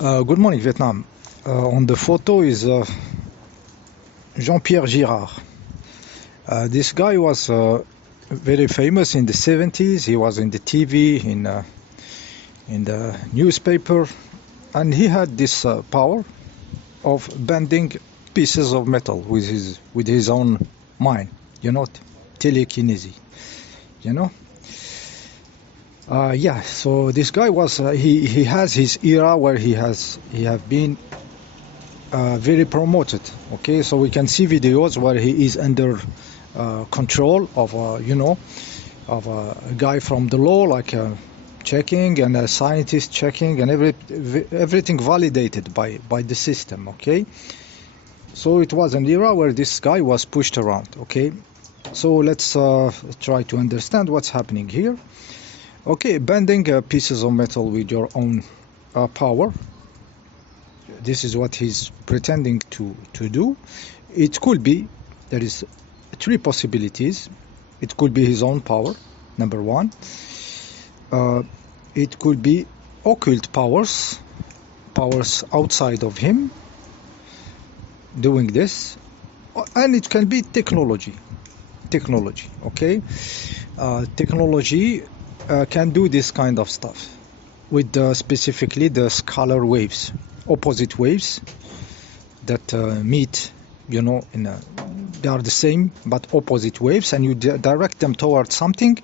Good morning, Vietnam. On the photo is Jean-Pierre Girard. This guy was very famous in the 70s. He was in the TV, in the newspaper, and he had this power of bending pieces of metal with his own mind. You know, telekinesis. You know. Yeah, so this guy was he has his era where he have been very promoted. Okay, so we can see videos where he is under control of of a guy from the law, like checking, and a scientist checking, and everything validated by the system. Okay, so it was an era where this guy was pushed around. Okay, so let's try to understand what's happening here. Okay, bending pieces of metal with your own power. This is what he's pretending to do. It could be, there is three possibilities. It could be his own power, number one. It could be occult powers outside of him doing this. And it can be technology, okay? Technology can do this kind of stuff with specifically the scalar waves, opposite waves that meet, you know, they are the same but opposite waves, and you direct them towards something.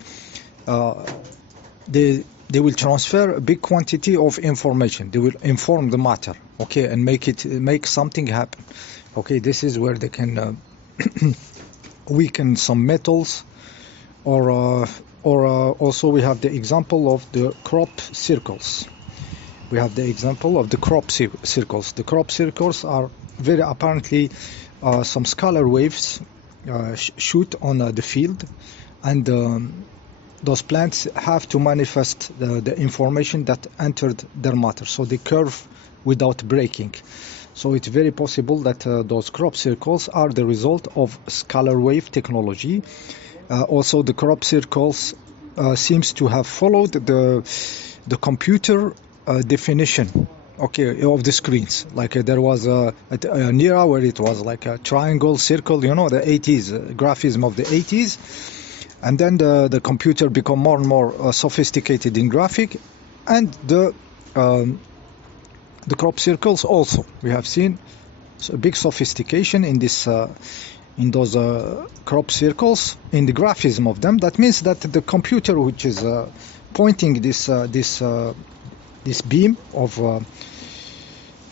They will transfer a big quantity of information. They will inform the matter, okay, and make something happen. Okay, this is where they can weaken some metals, or also we have the example of the crop circles. We have the example of the crop circles. The crop circles are very apparently some scalar waves shoot on the field, and those plants have to manifest the information that entered their matter. So they curve without breaking. So it's very possible that those crop circles are the result of scalar wave technology. Also, the crop circles seems to have followed the computer definition, okay, of the screens. Like there was an era where it was like a triangle, circle, you know, the 80s, graphism of the 80s. And then the computer become more and more sophisticated in graphic, and the crop circles also. We have seen a big sophistication in this. In those crop circles, in the graphism of them. That means that the computer which is pointing this beam of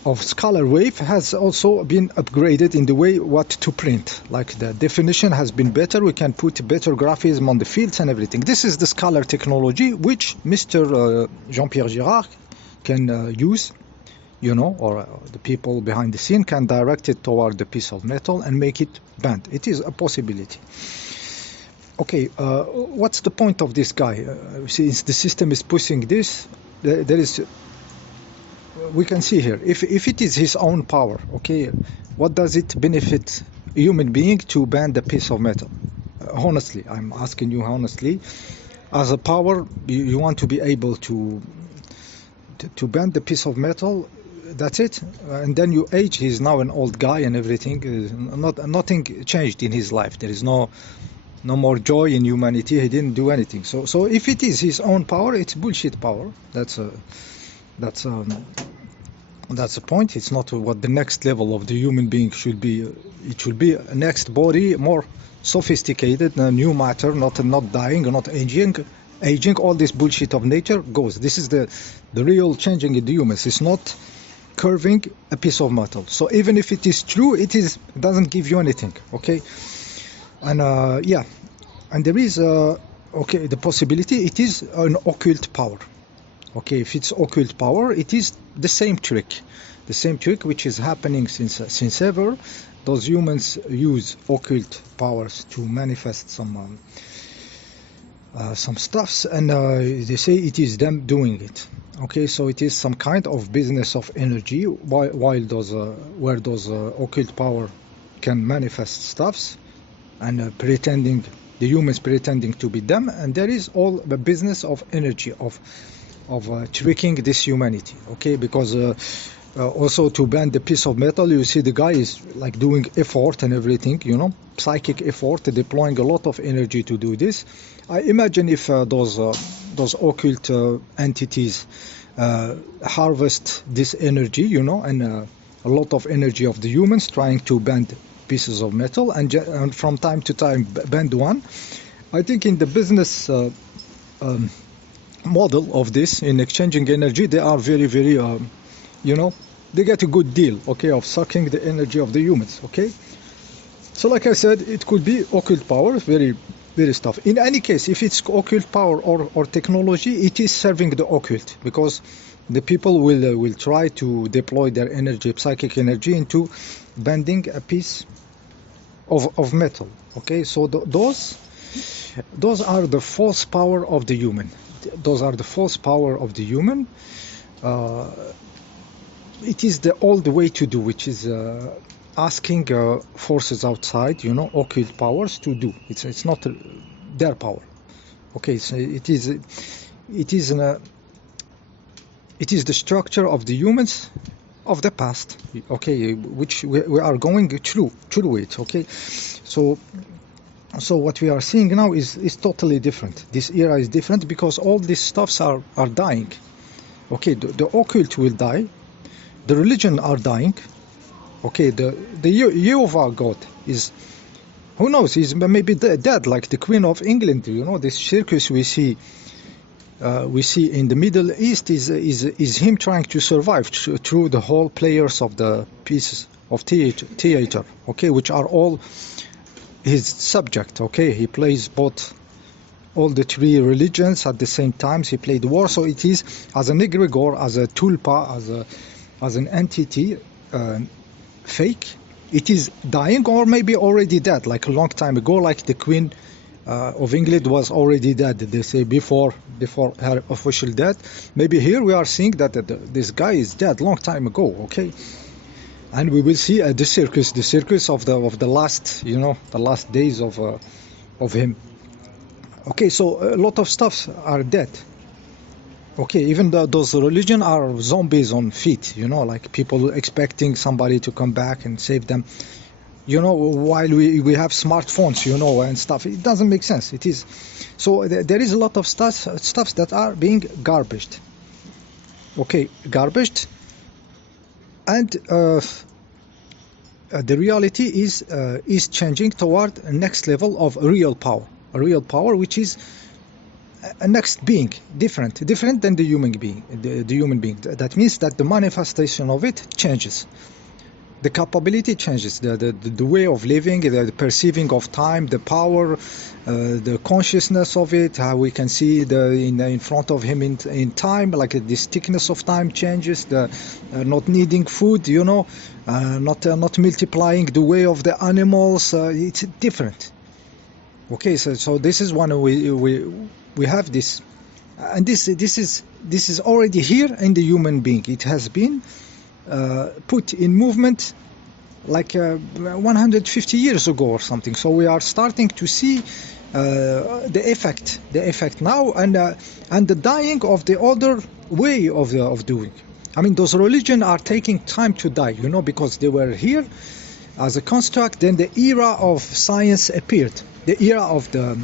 scalar wave has also been upgraded in the way what to print. Like the definition has been better, we can put better graphism on the fields and everything. This is the scalar technology which Mr. Jean-Pierre Girard can use, you know, or the people behind the scene can direct it toward the piece of metal and make it bend. It is a possibility. Okay, what's the point of this guy? Since the system is pushing this, there is, we can see here, if it is his own power, okay, what does it benefit a human being to bend a piece of metal? Honestly, I'm asking you honestly, as a power, you want to be able to bend the piece of metal. That's it, and then you age. He's now an old guy, and everything. Nothing changed in his life. There is no more joy in humanity. He didn't do anything. So if it is his own power, it's bullshit power. That's a point. It's not what the next level of the human being should be. It should be a next body, more sophisticated, new matter, not dying, not aging. All this bullshit of nature goes. This is the real changing in the humans. It's not curving a piece of metal. So even if it is true, it doesn't give you anything, okay? And yeah, and there is okay, the possibility it is an occult power. Okay, if it's occult power, it is the same trick which is happening since ever. Those humans use occult powers to manifest some stuffs, and they say it is them doing it. Okay, so it is some kind of business of energy, while those where those occult power can manifest stuffs, and the humans pretending to be them, and there is all the business of energy of tricking this humanity. Okay, because Also to bend the piece of metal, you see the guy is like doing effort and everything, you know, psychic effort, deploying a lot of energy to do this. I imagine if those occult entities harvest this energy, you know, and a lot of energy of the humans trying to bend pieces of metal and from time to time bend one. I think in the business model of this, in exchanging energy, they are very, very, you know, they get a good deal, okay, of sucking the energy of the humans, okay? So like I said, it could be occult power, very, very stuff. In any case, if it's occult power or technology, it is serving the occult, because the people will try to deploy their energy, psychic energy, into bending a piece of metal, okay? So those are the false power of the human. Those are the false power of the human. It is the old way to do, which is asking forces outside, you know, occult powers to do. It's not their power. Okay, so it is the structure of the humans of the past. Okay, which we are going through it. Okay, so what we are seeing now is totally different. This era is different because all these stuffs are dying. Okay, the occult will die. The religion are dying. Okay, the Jehovah God is, who knows, he's maybe dead, like the Queen of England. You know, this circus we see in the Middle East is him trying to survive through the whole players of the pieces of theater. Okay, which are all his subject. Okay, he plays both, all the three religions at the same time. He played war, so it is as an egregor, as a tulpa, as an entity, fake. It is dying, or maybe already dead, like a long time ago, like the Queen of England was already dead. They say before her official death. Maybe here we are seeing that this guy is dead long time ago. Okay. And we will see the circus of the last, you know, the last days of him. Okay, so a lot of stuffs are dead. Okay, even those religion are zombies on feet, you know, like people expecting somebody to come back and save them. You know, while we have smartphones, you know, and stuff, it doesn't make sense. It is so there is a lot of stuffs that are being garbaged. Okay, garbaged. And the reality is changing toward a next level of real power, which is a next being, different than the human being. The human being. That means that the manifestation of it changes. The capability changes, the way of living, the perceiving of time, the power, the consciousness of it, how we can see in front of him in time, like this thickness of time changes, the not needing food, you know, not multiplying the way of the animals, it's different. Okay, so this is one we have this, and this is already here in the human being. It has been put in movement like 150 years ago or something. So we are starting to see the effect now, and the dying of the other way of doing. I mean, those religions are taking time to die, you know, because they were here as a construct. Then the era of science appeared, the era of the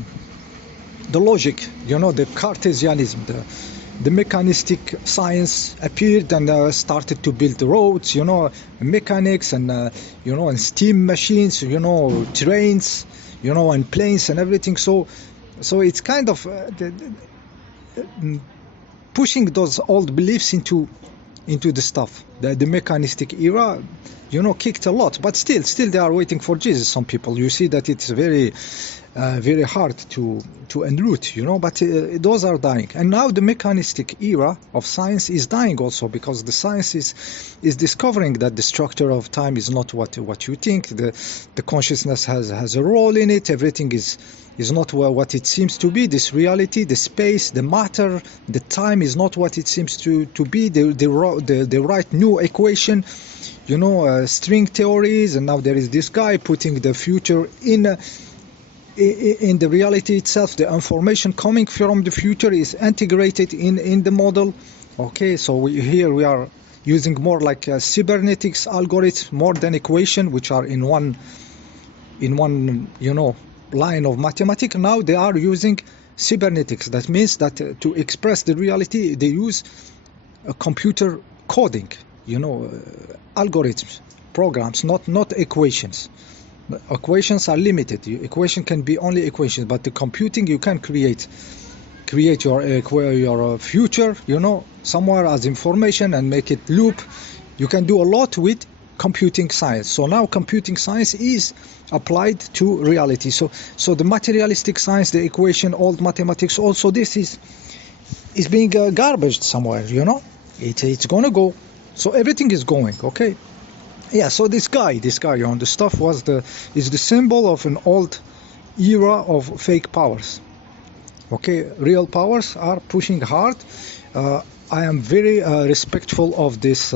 logic, you know, the Cartesianism, the mechanistic science appeared and started to build the roads, you know, mechanics and you know, and steam machines, you know, trains, you know, and planes and everything. So it's kind of pushing those old beliefs into the stuff. The mechanistic era, you know, kicked a lot, but still they are waiting for Jesus. Some people, you see that it's very hard to enroot, you know, but those are dying. And now the mechanistic era of science is dying also, because the science is discovering that the structure of time is not what you think. The consciousness has a role in it. Everything is not what it seems to be. This reality, the space, the matter, the time is not what it seems to be. They write new equation, you know, string theories, and now there is this guy putting the future in the reality itself. The information coming from the future is integrated in the model. Okay, so here we are using more like cybernetics algorithms more than equation, which are in one line of mathematics. Now they are using cybernetics. That means that to express the reality they use computer coding, algorithms, programs, not equations. Equations are limited. Equation can be only equations, but the computing you can create your future, somewhere as information and make it loop. You can do a lot with computing science. So now computing science is applied to reality. So the materialistic science, the equation, old mathematics, also this is being garbaged somewhere. It's gonna go. So everything is going, okay. Yeah, so this guy on the stuff is the symbol of an old era of fake powers. Okay, real powers are pushing hard. I am very respectful of this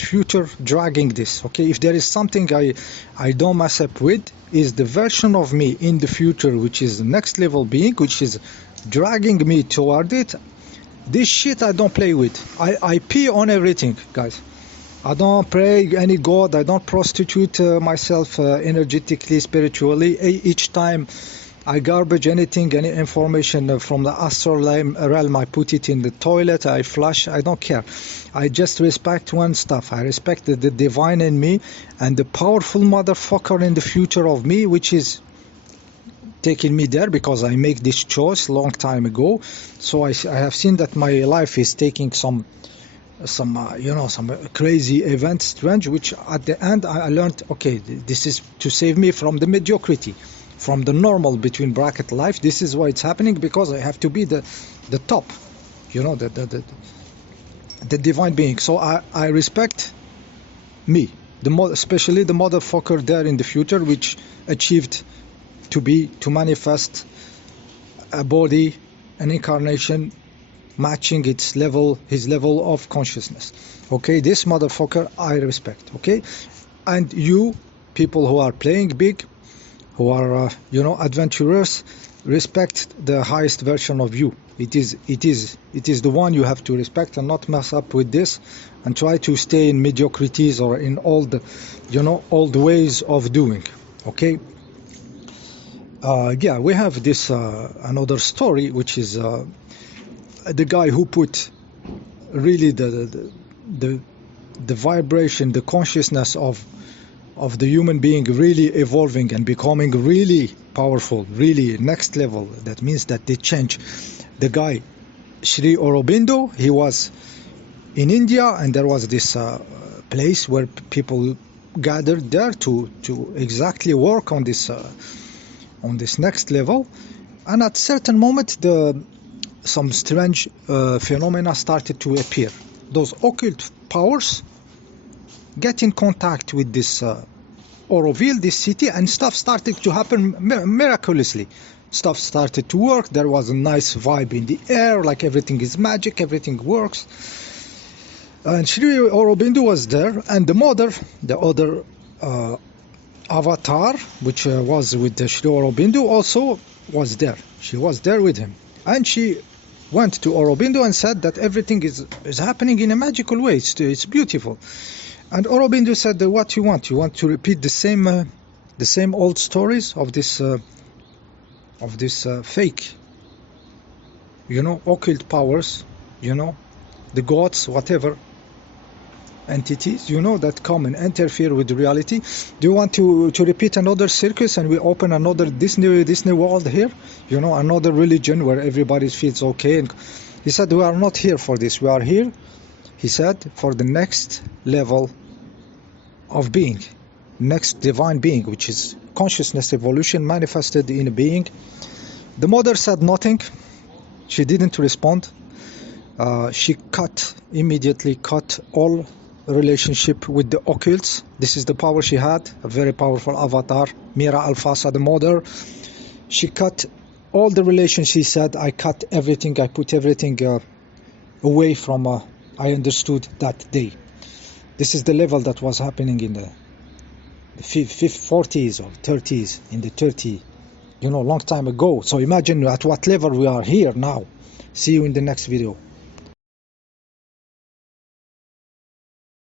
future dragging this. Okay, if there is something I don't mess up with, is the version of me in the future, which is the next level being, which is dragging me toward it. This shit I don't play with. I pee on everything, guys. I don't pray any god. I don't prostitute myself energetically, spiritually. Each time I garbage anything, any information from the astral realm, I put it in the toilet, I flush. I don't care. I just respect one stuff. I respect the divine in me and the powerful motherfucker in the future of me, which is taking me there because I make this choice long time ago. So I have seen that my life is taking some crazy events, strange, which at the end I learned, okay, this is to save me from the mediocrity, from the normal between bracket life. This is why it's happening, because I have to be the top, the divine being. So I respect me, especially the motherfucker there in the future, which achieved to manifest a body, an incarnation matching his level of consciousness. Okay, this motherfucker I respect. Okay, and you people who are playing big, who are adventurers, respect the highest version of you. It is the one you have to respect and not mess up with this and try to stay in mediocrities or in old ways of doing. Okay. Yeah, we have this another story, which is the guy who put really the vibration, the consciousness of the human being really evolving and becoming really powerful, really next level. That means that they change. The guy Sri Aurobindo, he was in India, and there was this place where people gathered there to exactly work on this next level. And at certain moment some strange phenomena started to appear. Those occult powers get in contact with this Auroville, this city, and stuff started to happen miraculously. Stuff started to work. There was a nice vibe in the air, like everything is magic, everything works. And Sri Aurobindo was there, and the other avatar, which was with the Sri Aurobindo, also was there. She was there with him, and she went to Aurobindo and said that everything is happening in a magical way. It's beautiful. And Aurobindo said, what you want? You want to repeat the same old stories of this fake, occult powers, the gods, whatever entities, that come and interfere with reality. Do you want to repeat another circus and we open another Disney World here? Another religion where everybody feels okay? And he said, we are not here for this. We are here, he said, for the next level of being, next divine being, which is consciousness evolution manifested in a being. The mother said nothing. She didn't respond. She immediately cut all relationship with the occults. This is the power she had, a very powerful avatar, Mira Alfasa, the mother. She cut all the relations. She said, I cut everything, I put everything away from I understood that day. This is the level that was happening in the 40s or 30s, in the 30, long time ago. So imagine at what level we are here now. See you in the next video.